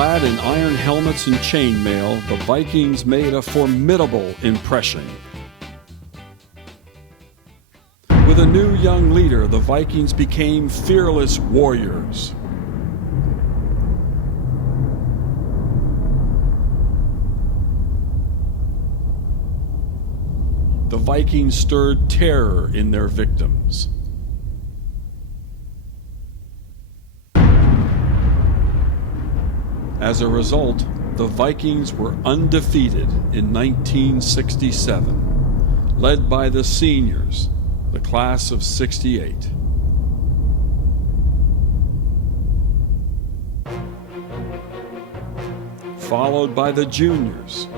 Clad in iron helmets and chainmail, the Vikings made a formidable impression. With a new young leader, the Vikings became fearless warriors. The Vikings stirred terror in their victims. As a result, the Vikings were undefeated in 1967, led by the seniors, the class of '68. Followed by the juniors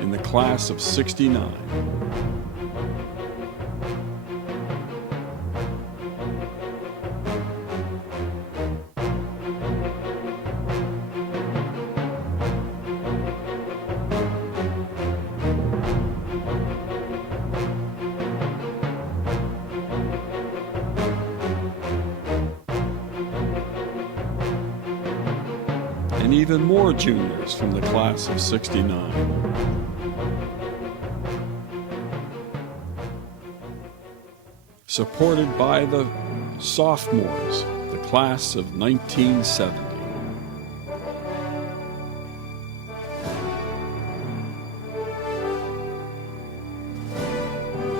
in the class of '69. And even more juniors from the class of '69. Supported by the sophomores, the class of 1970.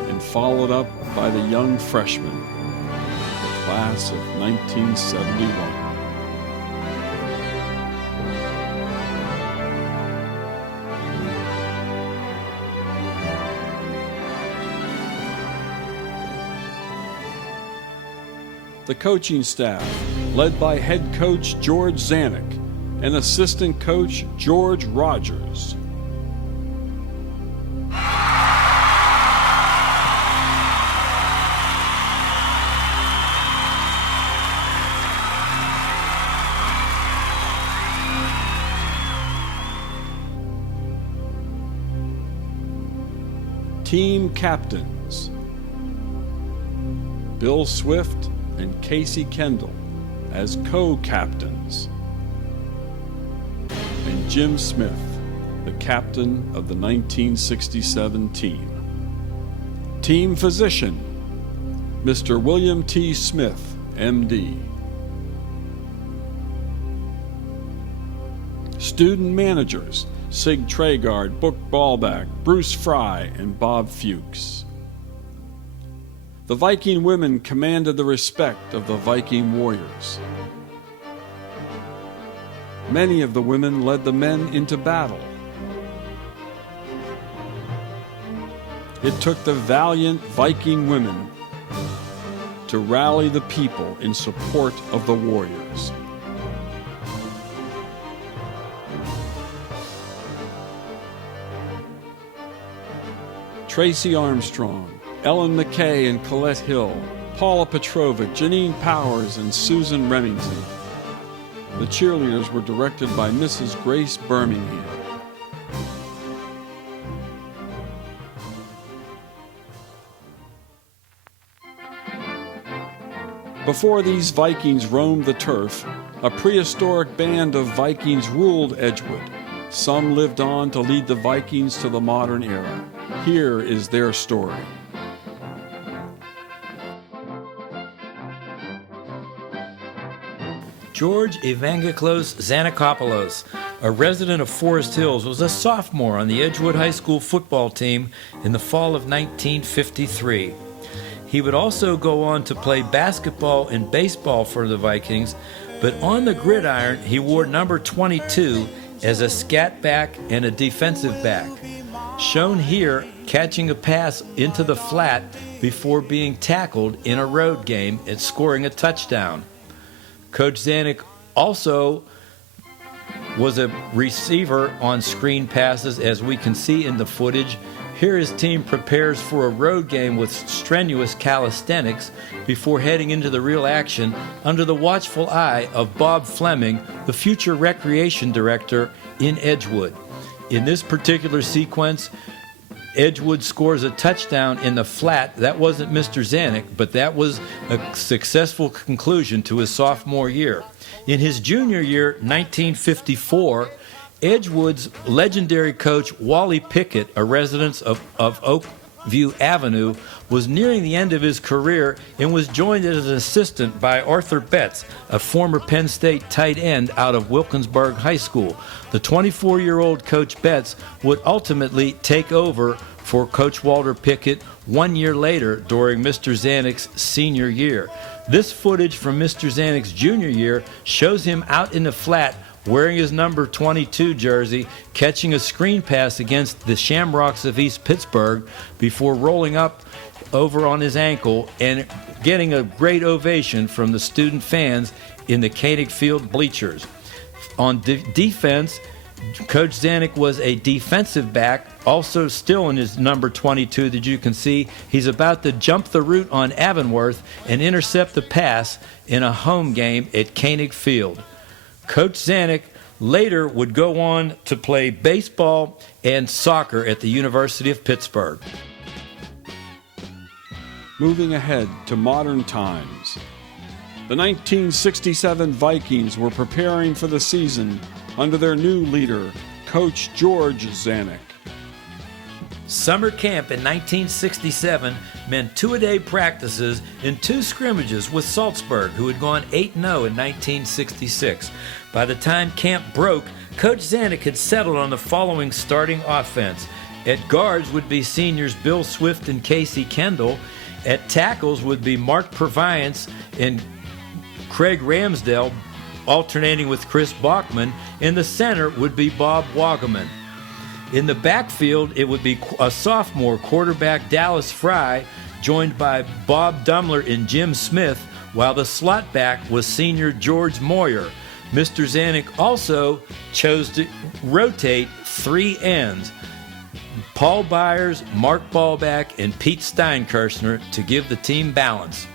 And followed up by the young freshmen, the class of 1971. The coaching staff, led by head coach George Zanuck and assistant coach George Rogers. Team captains, Bill Swift and Casey Kendall as co-captains, and Jim Smith, the captain of the 1967 team. Team physician, Mr. William T. Smith, M.D. Student managers, Sig Tregard, Book Ballback, Bruce Fry, and Bob Fuchs. The Viking women commanded the respect of the Viking warriors. Many of the women led the men into battle. It took the valiant Viking women to rally the people in support of the warriors. Tracy Armstrong, Ellen McKay and Colette Hill, Paula Petrovic, Janine Powers, and Susan Remington. The cheerleaders were directed by Mrs. Grace Birmingham. Before these Vikings roamed the turf, a prehistoric band of Vikings ruled Edgewood. Some lived on to lead the Vikings to the modern era. Here is their story. George Evangaklos Zanakopoulos, a resident of Forest Hills, was a sophomore on the Edgewood High School football team in the fall of 1953. He would also go on to play basketball and baseball for the Vikings, but on the gridiron he wore number 22 as a scat back and a defensive back. Shown here catching a pass into the flat before being tackled in a road game and scoring a touchdown. Coach Zanuck also was a receiver on screen passes, as we can see in the footage. Here his team prepares for a road game with strenuous calisthenics before heading into the real action under the watchful eye of Bob Fleming, the future recreation director in Edgewood. In this particular sequence, Edgewood scores a touchdown in the flat. That wasn't Mr. Zanuck, but that was a successful conclusion to his sophomore year. In his junior year, 1954, Edgewood's legendary coach Wally Pickett, a resident of Oakview Avenue, was nearing the end of his career and was joined as an assistant by Arthur Betts, a former Penn State tight end out of Wilkinsburg High School. The 24-year-old Coach Betts would ultimately take over for Coach Walter Pickett 1 year later during Mr. Zanuck's senior year. This footage from Mr. Zanuck's junior year shows him out in the flat wearing his number 22 jersey, catching a screen pass against the Shamrocks of East Pittsburgh before rolling up over on his ankle and getting a great ovation from the student fans in the Koenig Field bleachers. On defense, Coach Zanuck was a defensive back, also still in his number 22 that you can see. He's about to jump the route on Avonworth and intercept the pass in a home game at Koenig Field. Coach Zanuck later would go on to play baseball and soccer at the University of Pittsburgh. Moving ahead to modern times. The 1967 Vikings were preparing for the season under their new leader, Coach George Zanuck. Summer camp in 1967 meant two-a-day practices and two scrimmages with Salzburg, who had gone 8-0 in 1966. By the time camp broke, Coach Zanuck had settled on the following starting offense. At guards would be seniors Bill Swift and Casey Kendall. At tackles would be Mark Purviance and Craig Ramsdale, alternating with Chris Bachman. In the center would be Bob Wagaman. In the backfield, it would be a sophomore quarterback, Dallas Fry, joined by Bob Dumler and Jim Smith, while the slot back was senior George Moyer. Mr. Zanuck also chose to rotate three ends, Paul Byers, Mark Ballback, and Pete Steinkirchner, to give the team balance.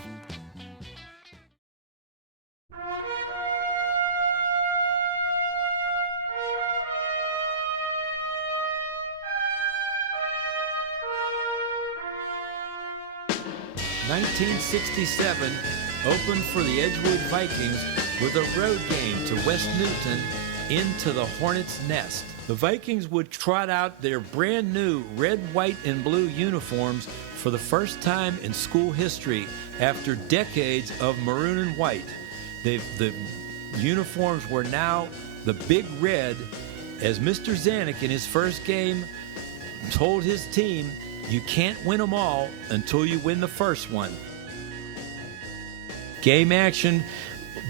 '67 opened for the Edgewood Vikings with a road game to West Newton into the Hornets' Nest. The Vikings would trot out their brand new red, white, and blue uniforms for the first time in school history after decades of maroon and white. The uniforms were now the big red, as Mr. Zanuck in his first game told his team, "You can't win them all until you win the first one." Game action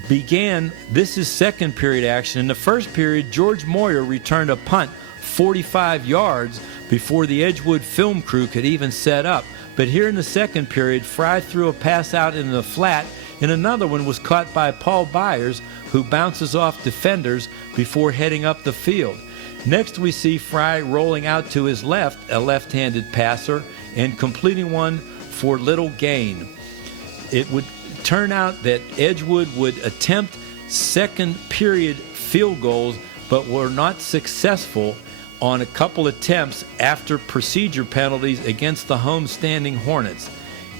began. This is second period action. In the first period, George Moyer returned a punt 45 yards before the Edgewood film crew could even set up. But here in the second period, Fry threw a pass out in the flat, and another one was caught by Paul Byers, who bounces off defenders before heading up the field. Next, we see Fry rolling out to his left, a left-handed passer, and completing one for little gain. It would turn out that Edgewood would attempt second period field goals, but were not successful on a couple attempts after procedure penalties against the home-standing Hornets.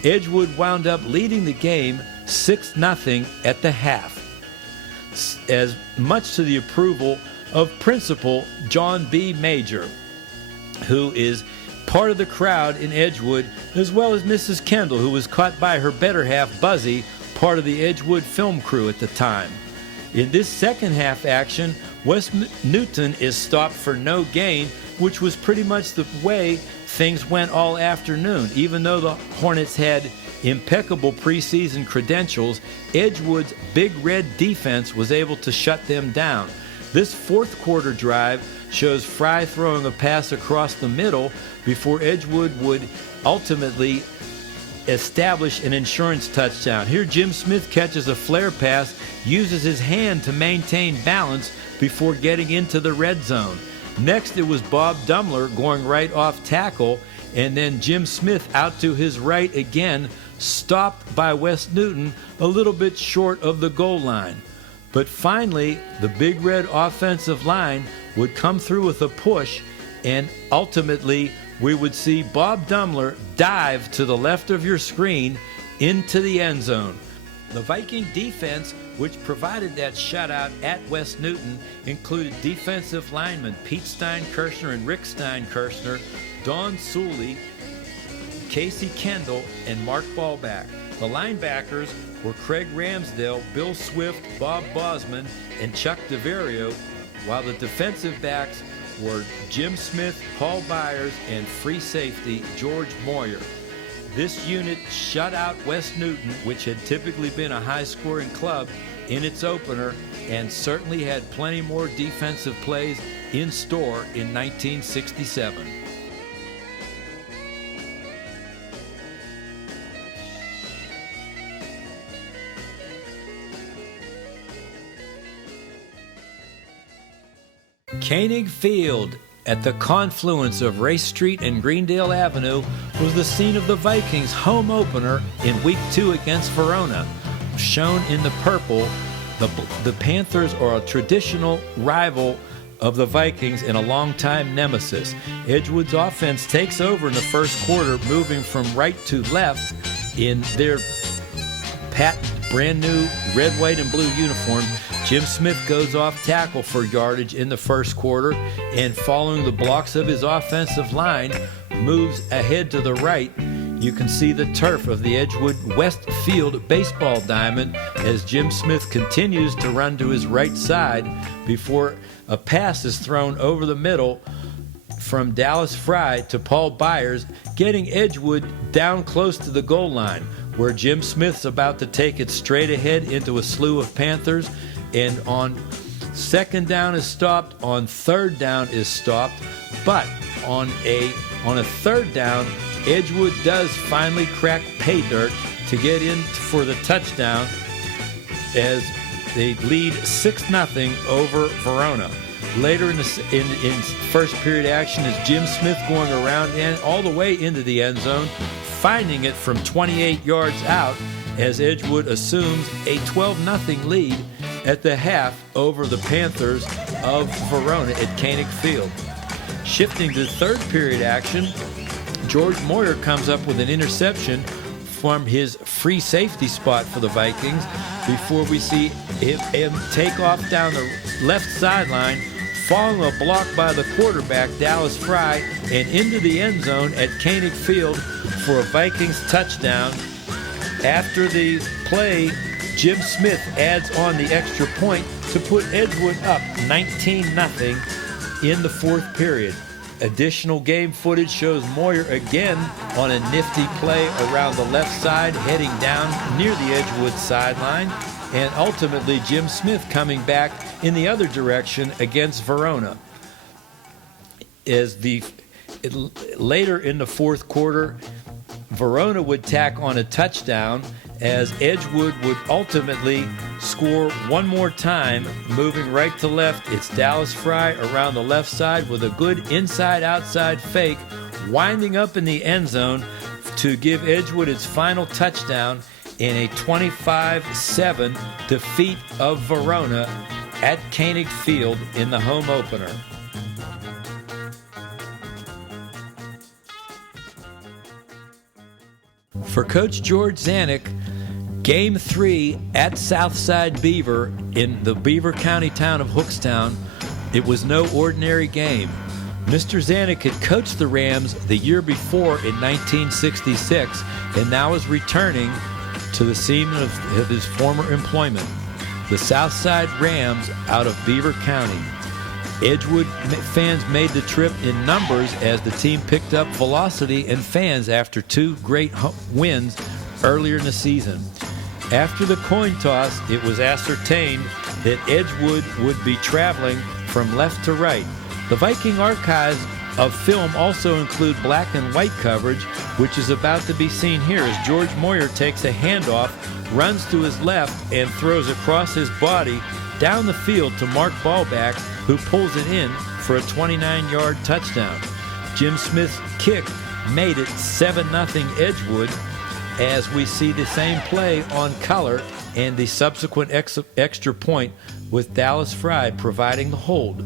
Edgewood wound up leading the game 6-0 at the half, as much to the approval of Principal John B. Major, who is part of the crowd in Edgewood, as well as Mrs. Kendall, who was caught by her better half, Buzzy, part of the Edgewood film crew at the time. In this second half action, West Newton is stopped for no gain, which was pretty much the way things went all afternoon. Even though the Hornets had impeccable preseason credentials, Edgewood's big red defense was able to shut them down. This fourth quarter drive shows Fry throwing a pass across the middle before Edgewood would ultimately establish an insurance touchdown. Here Jim Smith catches a flare pass, uses his hand to maintain balance before getting into the red zone. Next, it was Bob Dumler going right off tackle, and then Jim Smith out to his right again, stopped by West Newton a little bit short of the goal line. But finally, the Big Red offensive line would come through with a push, and ultimately we would see Bob Dumler dive to the left of your screen into the end zone. The Viking defense, which provided that shutout at West Newton, included defensive linemen Pete Steinkirchner and Rick Steinkirchner, Don Sully, Casey Kendall, and Mark Ballback. The linebackers were Craig Ramsdale, Bill Swift, Bob Bosman, and Chuck DeVario, while the defensive backs were Jim Smith, Paul Byers, and free safety George Moyer. This unit shut out West Newton, which had typically been a high-scoring club, in its opener, and certainly had plenty more defensive plays in store in 1967. Koenig Field, at the confluence of Race Street and Greendale Avenue, was the scene of the Vikings' home opener in Week 2 against Verona. Shown in the purple, the Panthers are a traditional rival of the Vikings and a longtime nemesis. Edgewood's offense takes over in the first quarter, moving from right to left in their patent brand new red, white, and blue uniform. Jim Smith goes off tackle for yardage in the first quarter, and following the blocks of his offensive line, moves ahead to the right. You can see the turf of the Edgewood West Field baseball diamond as Jim Smith continues to run to his right side before a pass is thrown over the middle from Dallas Fry to Paul Byers, getting Edgewood down close to the goal line, where Jim Smith's about to take it straight ahead into a slew of Panthers, and on second down is stopped, on third down is stopped, but on a third down, Edgewood does finally crack pay dirt to get in for the touchdown as they lead 6-0 over Verona. Later in first period action is Jim Smith going around and all the way into the end zone, finding it from 28 yards out as Edgewood assumes a 12-0 lead at the half over the Panthers of Verona at Koenig Field. Shifting to third period action, George Moyer comes up with an interception from his free safety spot for the Vikings before we see him take off down the left sideline, following a block by the quarterback, Dallas Fry, and into the end zone at Koenig Field for a Vikings touchdown. After the play, Jim Smith adds on the extra point to put Edgewood up 19-0 in the fourth period. Additional game footage shows Moyer again on a nifty play around the left side, heading down near the Edgewood sideline, and ultimately Jim Smith coming back in the other direction against Verona. Later in the fourth quarter, Verona would tack on a touchdown as Edgewood would ultimately score one more time, moving right to left. It's Dallas Fry around the left side with a good inside-outside fake, winding up in the end zone to give Edgewood its final touchdown in a 25-7 defeat of Verona at Koenig Field in the home opener. For Coach George Zanuck, Game 3 at Southside Beaver in the Beaver County town of Hookstown, it was no ordinary game. Mr. Zanuck had coached the Rams the year before in 1966 and now is returning to the scene of his former employment, the Southside Rams out of Beaver County. Edgewood fans made the trip in numbers as the team picked up velocity and fans after two great wins earlier in the season. After the coin toss, it was ascertained that Edgewood would be traveling from left to right. The Viking archives of film also include black and white coverage, which is about to be seen here as George Moyer takes a handoff, runs to his left, and throws across his body down the field to Mark Ballback, who pulls it in for a 29-yard touchdown. Jim Smith's kick made it 7-0 Edgewood, as we see the same play on color and the subsequent extra point with Dallas Fry providing the hold.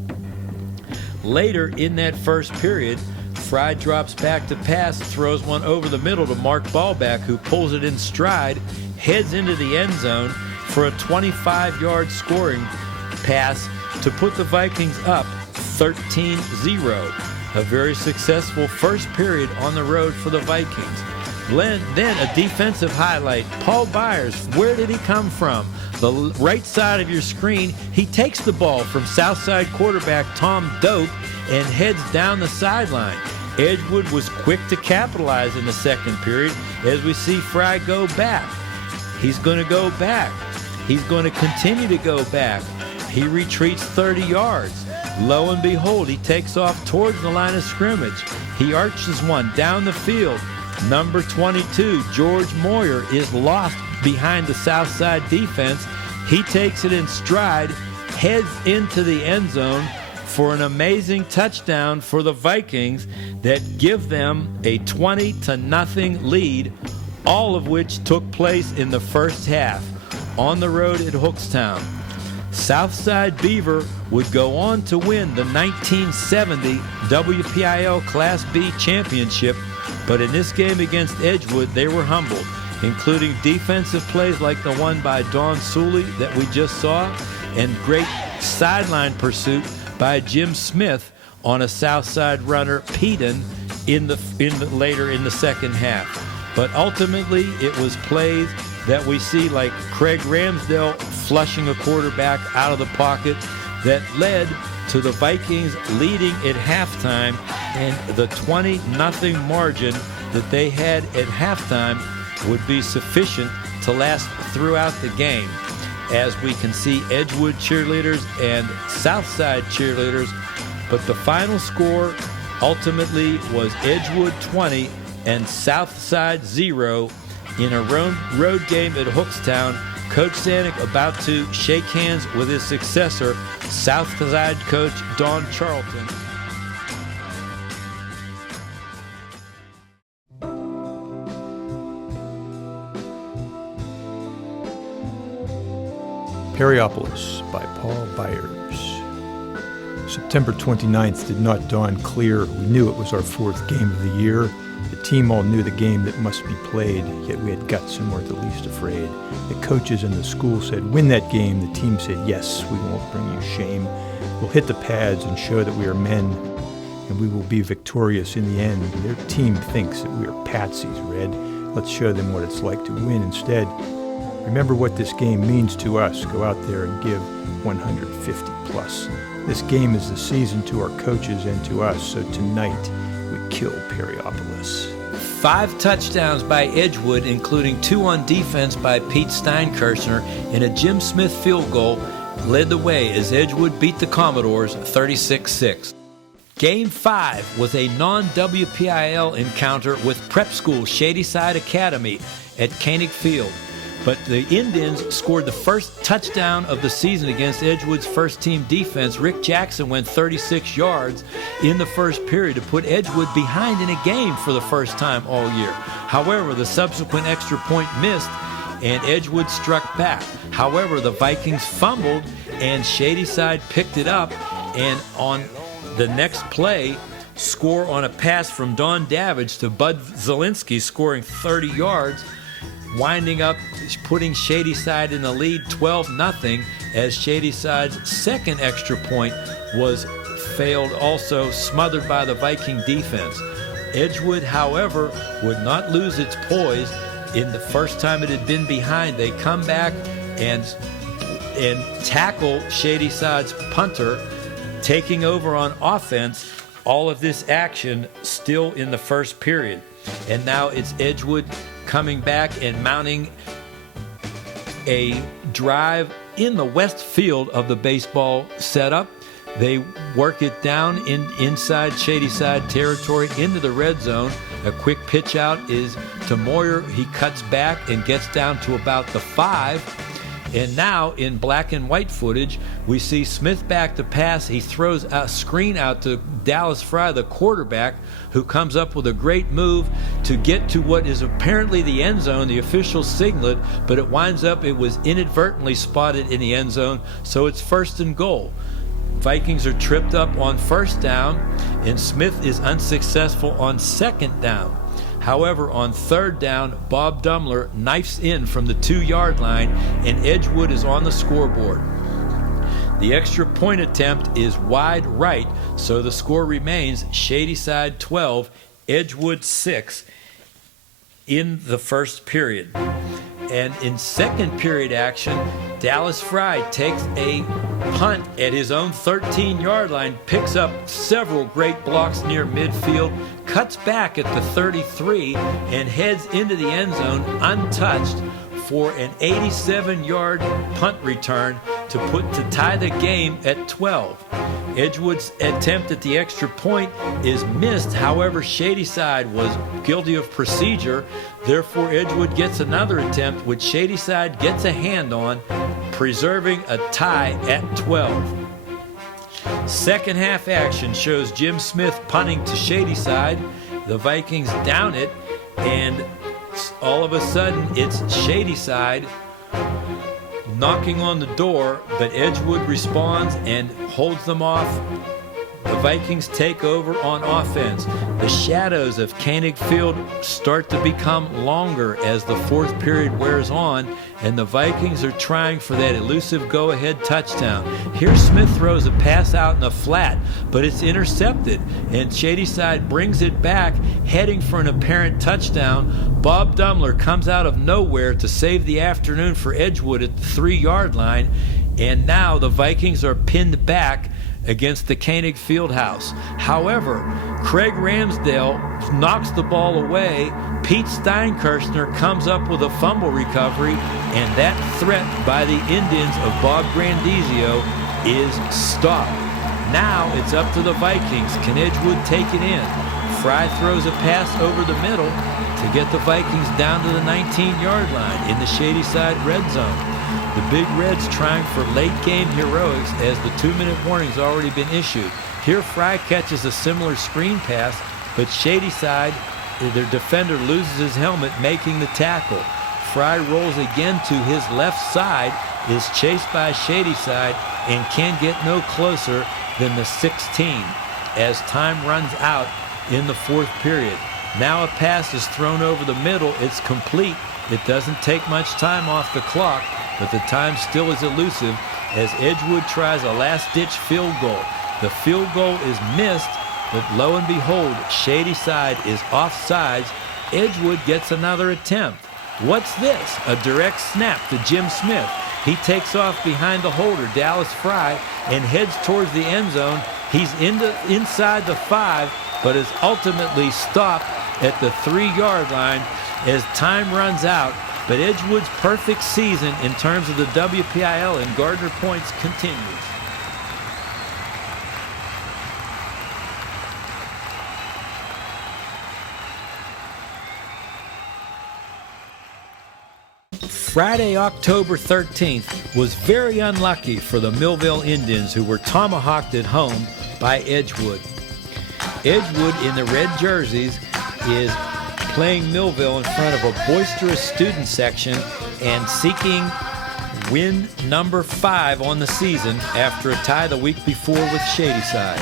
Later in that first period, Fry drops back to pass, throws one over the middle to Mark Ballback, who pulls it in stride, heads into the end zone for a 25-yard scoring pass to put the Vikings up 13-0. A very successful first period on the road for the Vikings. Then a defensive highlight. Paul Byers, where did he come from? The right side of your screen, he takes the ball from Southside quarterback Tom Doak and heads down the sideline. Edgewood was quick to capitalize in the second period as we see Fry go back. He's going to go back. He's going to continue to go back. He retreats 30 yards. Lo and behold, he takes off towards the line of scrimmage. He arches one down the field. Number 22, George Moyer, is lost behind the Southside defense. He takes it in stride, heads into the end zone for an amazing touchdown for the Vikings that give them a 20-0 lead, all of which took place in the first half on the road at Hookstown. Southside Beaver would go on to win the 1970 WPIL Class B championship, but in this game against Edgewood, they were humbled, including defensive plays like the one by Don Suley that we just saw, and great sideline pursuit by Jim Smith on a Southside runner, Peden, later in the second half. But ultimately, it was plays that we see like Craig Ramsdale flushing a quarterback out of the pocket that led to the Vikings leading at halftime, and the 20-0 margin that they had at halftime would be sufficient to last throughout the game. As we can see, Edgewood cheerleaders and Southside cheerleaders, but the final score ultimately was Edgewood 20 and Southside 0 in a road game at Hookstown. Coach Zanuck about to shake hands with his successor, Southside coach Don Charlton. Perryopolis by Paul Byers. September 29th did not dawn clear. We knew it was our fourth game of the year. The team all knew the game that must be played, yet we had guts and weren't the least afraid. The coaches and the school said, win that game. The team said, yes, we won't bring you shame. We'll hit the pads and show that we are men, and we will be victorious in the end. Their team thinks that we are patsies, Red. Let's show them what it's like to win instead. Remember what this game means to us. Go out there and give 150 plus. This game is the season to our coaches and to us, so tonight we kill Perryopolis. 5 touchdowns by Edgewood, including 2 on defense by Pete Steinkirchner, and a Jim Smith field goal led the way as Edgewood beat the Commodores 36-6. Game 5 was a non-WPIL encounter with prep school Shadyside Academy at Koenig Field. But the Indians scored the first touchdown of the season against Edgewood's first-team defense. Rick Jackson went 36 yards in the first period to put Edgewood behind in a game for the first time all year. However, the subsequent extra point missed, and Edgewood struck back. However, the Vikings fumbled, and Shadyside picked it up, and on the next play, score on a pass from Don Davidge to Bud Zielinski, scoring 30 yards, winding up putting Shadyside in the lead 12-0, as Shadyside's second extra point was failed, also smothered by the Viking defense. Edgewood, however, would not lose its poise. In the first time it had been behind, they come back and tackle Shadyside's punter, taking over on offense. All of this action still in the first period. And now it's Edgewood coming back and mounting a drive in the west field of the baseball setup. They work it down inside Shadyside territory into the red zone. A quick pitch out is to Moyer. He cuts back and gets down to about the 5. And now in black and white footage, we see Smith back to pass. He throws a screen out to Dallas Fry, the quarterback, who comes up with a great move to get to what is apparently the end zone. The officials signal it, but it winds up, it was inadvertently spotted in the end zone, so it's 1st and goal. Vikings are tripped up on first down, and Smith is unsuccessful on second down. However, on third down, Bob Dumler knifes in from the 2-yard line, and Edgewood is on the scoreboard. The extra point attempt is wide right, so the score remains Shadyside 12, Edgewood 6 in the first period. And in second period action, Dallas Fry takes a punt at his own 13-yard line, picks up several great blocks near midfield, cuts back at the 33, and heads into the end zone untouched for an 87-yard punt return to tie the game at 12. Edgewood's attempt at the extra point is missed. However, Shadyside was guilty of procedure. Therefore, Edgewood gets another attempt, which Shadyside gets a hand on, preserving a tie at 12. Second half action shows Jim Smith punting to Shadyside. The Vikings down it, and all of a sudden it's Shadyside knocking on the door, but Edgewood responds and holds them off. The Vikings take over on offense. The shadows of Koenig Field start to become longer as the fourth period wears on, and the Vikings are trying for that elusive go-ahead touchdown. Here Smith throws a pass out in the flat, but it's intercepted, and Shadyside brings it back, heading for an apparent touchdown. Bob Dumler comes out of nowhere to save the afternoon for Edgewood at the 3-yard line, and now the Vikings are pinned back against the Koenig Fieldhouse. However, Craig Ramsdale knocks the ball away. Pete Steinkirchner comes up with a fumble recovery, and that threat by the Indians of Bob Grandizio is stopped. Now it's up to the Vikings. Can Edgewood take it in? Fry throws a pass over the middle to get the Vikings down to the 19-yard line in the Shadyside red zone. The Big Reds trying for late-game heroics as the 2-minute warning's already been issued. Here Fry catches a similar screen pass, but Shadyside, their defender, loses his helmet, making the tackle. Fry rolls again to his left side, is chased by Shadyside, and can get no closer than the 16 as time runs out in the fourth period. Now a pass is thrown over the middle. It's complete. It doesn't take much time off the clock, but the time still is elusive as Edgewood tries a last-ditch field goal. The field goal is missed, but lo and behold, Shadyside is offsides. Edgewood gets another attempt. What's this? A direct snap to Jim Smith. He takes off behind the holder, Dallas Fry, and heads towards the end zone. He's inside the 5, but is ultimately stopped at the 3-yard line as time runs out. But Edgewood's perfect season in terms of the WPIL and Gardner points continues. Friday, October 13th was very unlucky for the Millville Indians, who were tomahawked at home by Edgewood. Edgewood in the red jerseys is playing Millville in front of a boisterous student section and seeking win number 5 on the season after a tie the week before with Shadyside.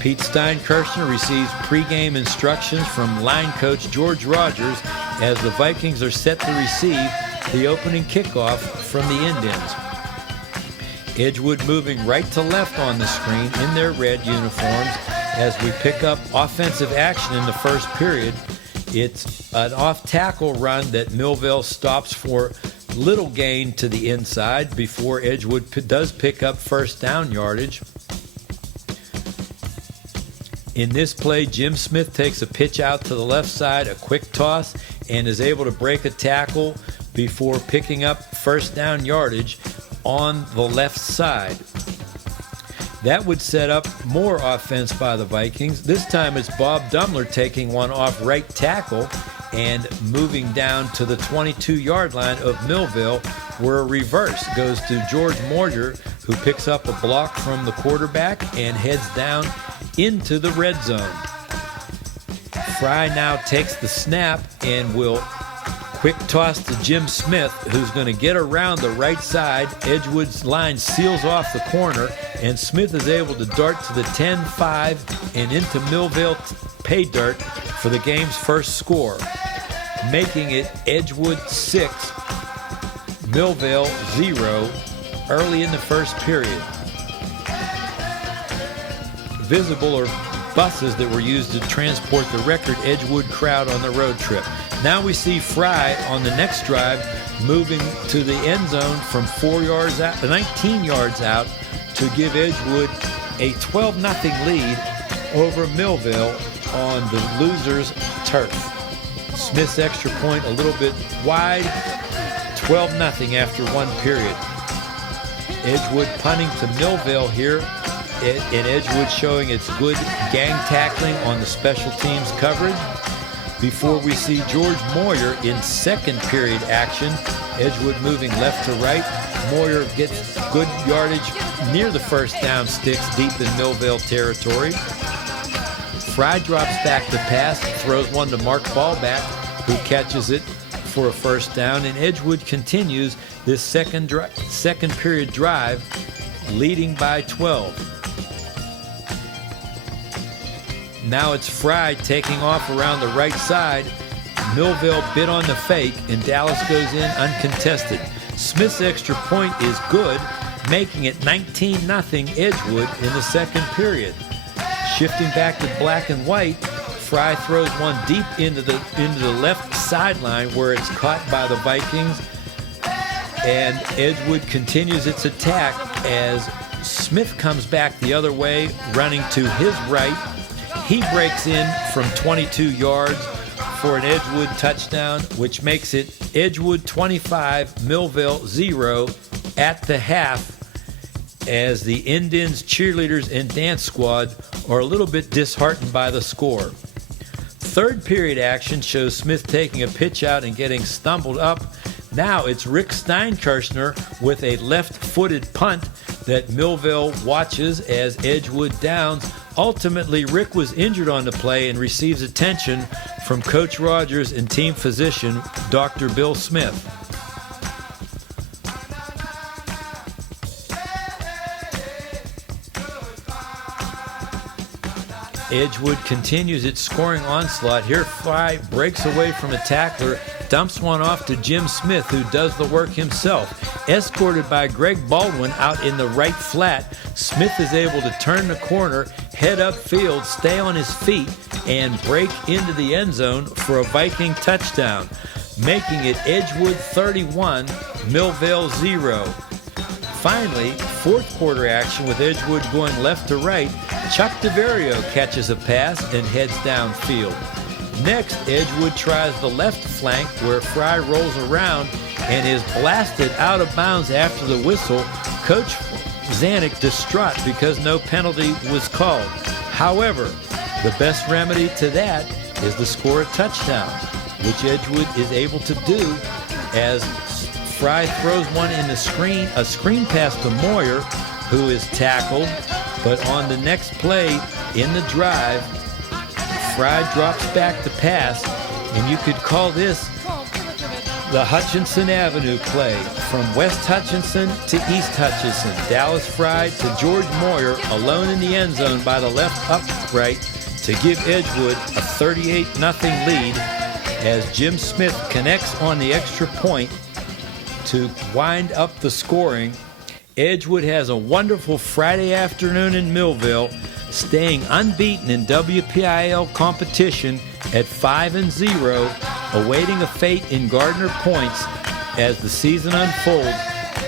Pete Steinkirchner receives pregame instructions from line coach George Rogers as the Vikings are set to receive the opening kickoff from the Indians. Edgewood moving right to left on the screen in their red uniforms as we pick up offensive action in the first period. It's an off-tackle run that Millville stops for little gain to the inside before Edgewood does pick up first down yardage. In this play, Jim Smith takes a pitch out to the left side, a quick toss, and is able to break a tackle before picking up first down yardage on the left side. That would set up more offense by the Vikings. This time it's Bob Dumler taking one off right tackle and moving down to the 22-yard line of Millville, where a reverse goes to George Morger, who picks up a block from the quarterback and heads down into the red zone. Fry now takes the snap and will Quick toss to Jim Smith, who's going to get around the right side. Edgewood's line seals off the corner, and Smith is able to dart to the 10-5 and into Millville pay dirt for the game's first score, making it Edgewood 6, Millville 0 early in the first period. Visible are buses that were used to transport the record Edgewood crowd on the road trip. Now we see Fry on the next drive moving to the end zone from 4 yards out, 19 yards out, to give Edgewood a 12-0 lead over Millville on the losers' turf. Smith's extra point a little bit wide, 12-0 after one period. Edgewood punting to Millville here, and Edgewood showing its good gang tackling on the special teams coverage. Before we see George Moyer in second period action, Edgewood moving left to right. Moyer gets good yardage near the first down sticks deep in Millville territory. Fry drops back to pass, throws one to Mark Ballback, who catches it for a first down, and Edgewood continues this second period drive, leading by 12. Now it's Fry taking off around the right side. Millville bit on the fake, and Dallas goes in uncontested. Smith's extra point is good, making it 19-0 Edgewood in the second period. Shifting back to black and white, Fry throws one deep into the left sideline where it's caught by the Vikings, and Edgewood continues its attack as Smith comes back the other way, running to his right. He breaks in from 22 yards for an Edgewood touchdown, which makes it Edgewood 25, Millville 0 at the half, as the Indians cheerleaders and dance squad are a little bit disheartened by the score. Third period action shows Smith taking a pitch out and getting stumbled up. Now it's Rick Steinkirchner with a left-footed punt that Millville watches as Edgewood downs. Ultimately, Rick was injured on the play and receives attention from Coach Rogers and team physician Dr. Bill Smith. Edgewood continues its scoring onslaught. Here, Fry breaks away from a tackler, dumps one off to Jim Smith, who does the work himself. Escorted by Greg Baldwin out in the right flat, Smith is able to turn the corner, head upfield, stay on his feet, and break into the end zone for a Viking touchdown, making it Edgewood 31, Millville 0. Finally, fourth quarter action with Edgewood going left to right. Chuck DeVario catches a pass and heads downfield. Next, Edgewood tries the left flank where Fry rolls around and is blasted out of bounds after the whistle. Coach Zanuck distraught because no penalty was called. However, the best remedy to that is to score a touchdown, which Edgewood is able to do as Fry throws one in the screen, a screen pass to Moyer, who is tackled. But on the next play in the drive, Fry drops back to pass, and you could call this the Hutchinson Avenue play. From West Hutchinson to East Hutchinson, Dallas Fry to George Moyer, alone in the end zone by the left upright to give Edgewood a 38-0 lead as Jim Smith connects on the extra point to wind up the scoring. Edgewood has a wonderful Friday afternoon in Millville, staying unbeaten in WPIAL competition at 5-0, awaiting a fate in Gardner points as the season unfolds.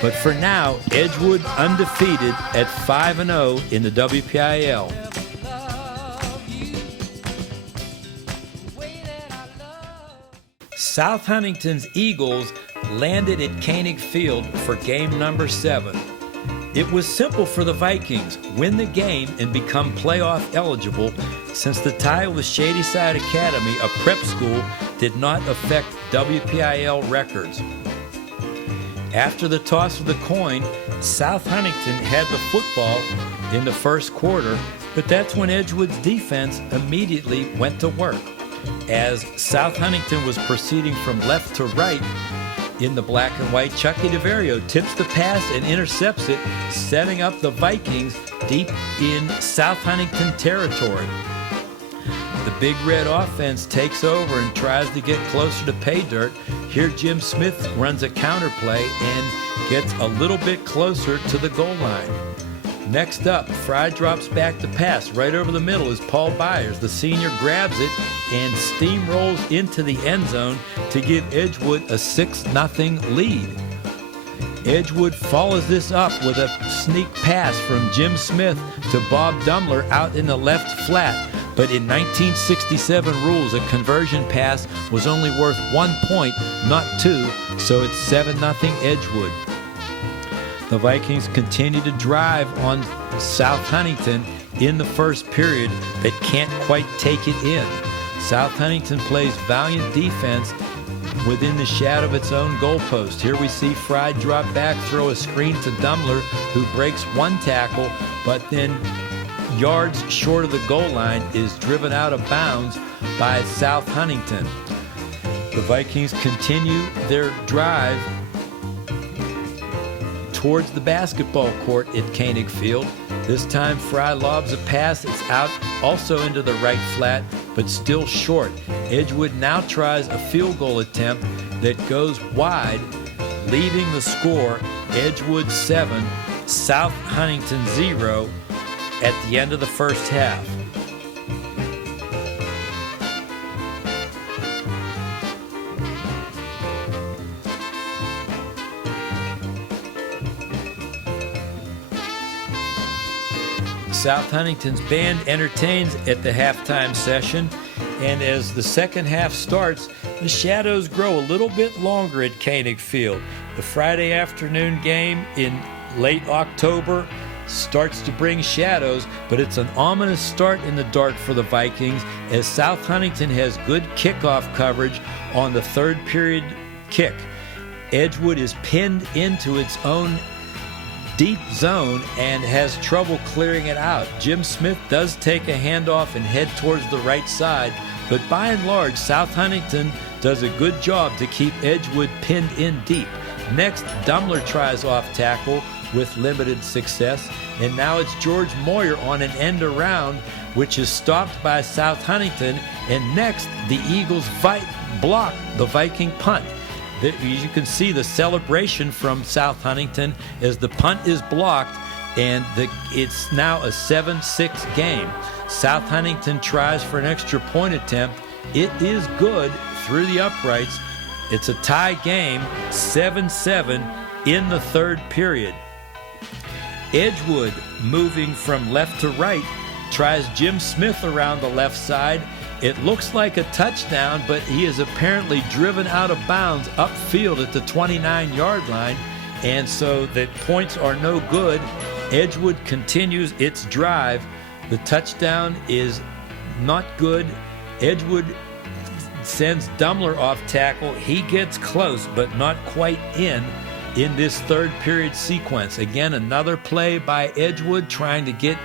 But for now, Edgewood undefeated at 5-0 in the WPIAL. South Huntington's Eagles landed at Koenig Field for game number 7. It was simple for the Vikings, win the game and become playoff eligible, since the tie with Shadyside Academy, a prep school, did not affect WPIAL records. After the toss of the coin, South Huntington had the football in the first quarter, but that's when Edgewood's defense immediately went to work. As South Huntington was proceeding from left to right in the black and white, Chucky DeVario tips the pass and intercepts it, setting up the Vikings deep in South Huntington territory. The Big Red offense takes over and tries to get closer to pay dirt. Here Jim Smith runs a counterplay and gets a little bit closer to the goal line. Next up, Fry drops back to pass. Right over the middle is Paul Byers. The senior grabs it and steamrolls into the end zone to give Edgewood a 6-0 lead. Edgewood follows this up with a sneak pass from Jim Smith to Bob Dumler out in the left flat. But in 1967 rules, a conversion pass was only worth 1 point, not 2, so it's 7-0 Edgewood. The Vikings continue to drive on South Huntington in the first period, but can't quite take it in. South Huntington plays valiant defense within the shadow of its own goalpost. Here we see Fry drop back, throw a screen to Dumler, who breaks one tackle, but then yards short of the goal line is driven out of bounds by South Huntington. The Vikings continue their drive towards the basketball court at Koenig Field. This time Fry lobs a pass. It's out also into the right flat, but still short. Edgewood now tries a field goal attempt that goes wide, leaving the score Edgewood 7, South Huntington 0 at the end of the first half. South Huntington's band entertains at the halftime session, and as the second half starts, the shadows grow a little bit longer at Koenig Field. The Friday afternoon game in late October starts to bring shadows, but it's an ominous start in the dark for the Vikings as South Huntington has good kickoff coverage on the third period kick. Edgewood is pinned into its own deep zone and has trouble clearing it out. Jim Smith does take a handoff and head towards the right side, but by and large, South Huntington does a good job to keep Edgewood pinned in deep. Next, Dumler tries off tackle with limited success, and now it's George Moyer on an end around, which is stopped by South Huntington, and next, the Eagles block the Viking punt. As you can see, the celebration from South Huntington as the punt is blocked, and it's now a 7-6 game. South Huntington tries for an extra point attempt. It is good through the uprights. It's a tie game, 7-7 in the third period. Edgewood, moving from left to right, tries Jim Smith around the left side. It looks like a touchdown, but he is apparently driven out of bounds upfield at the 29-yard line, and so the points are no good. Edgewood continues its drive. The touchdown is not good. Edgewood sends Dumler off tackle. He gets close, but not quite in this third period sequence. Again, another play by Edgewood trying to get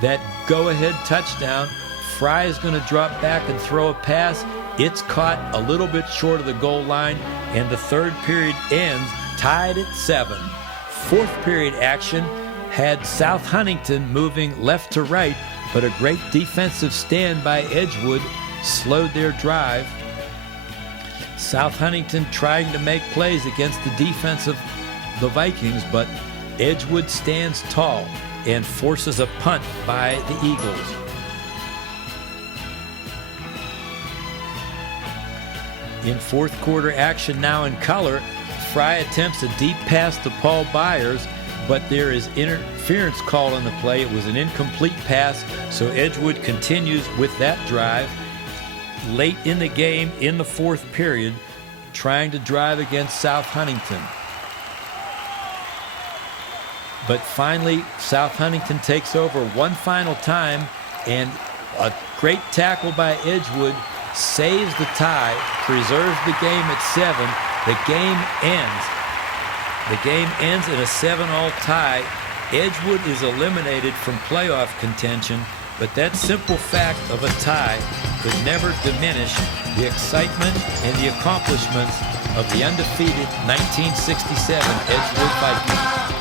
that go-ahead touchdown. Fry is going to drop back and throw a pass. It's caught a little bit short of the goal line, and the third period ends tied at 7. Fourth period action had South Huntington moving left to right, but a great defensive stand by Edgewood slowed their drive. South Huntington trying to make plays against the defense of the Vikings, but Edgewood stands tall and forces a punt by the Eagles. In fourth quarter action now in color, Fry attempts a deep pass to Paul Byers, but there is interference called on the play. It was an incomplete pass, so Edgewood continues with that drive. Late in the game, in the fourth period, trying to drive against South Huntington. But finally, South Huntington takes over one final time, and a great tackle by Edgewood saves the tie, preserves the game at 7. The game ends. The game ends in a 7-all tie. Edgewood is eliminated from playoff contention but that simple fact of a tie could never diminish the excitement and the accomplishments of the undefeated 1967 Edgewood Vikings.